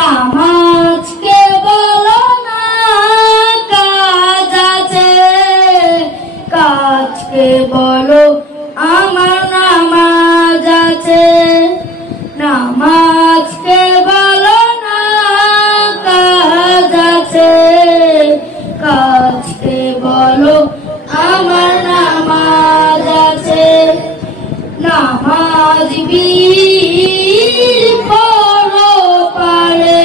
নামাজকে বলো না কাজ আছে, কাজকে বলো আমার নামাজ আছে। নামাজকে বলো না কাজ আছে, কাজকে বলো আমার নামাজ আছে। নামাজ বীর পড়ো পারে,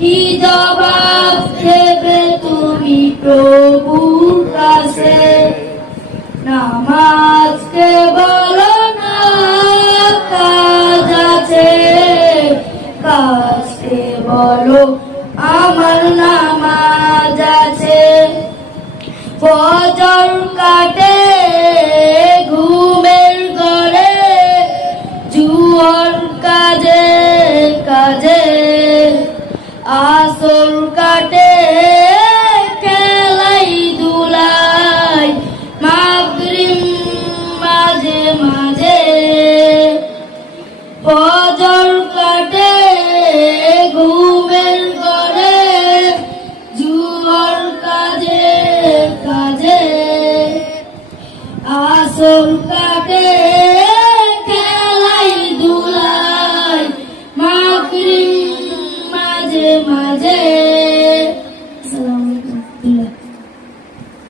কি জবাব দেবে তুমি প্রভুর কাছে। নামাজকে বলো না কাজ আছে, কাজকে বলো আমার নামাজ আছে। ফজর কাটে ঘুমের ঘরে, জুয়ার কাজে কাজে, আসর কাটে খেলাই ধুলাই, মাগরিব মাঝে মাঝে। ফজর কাটে ঘুমের ঘরে, জুয়ার কাজে কাজে, আসর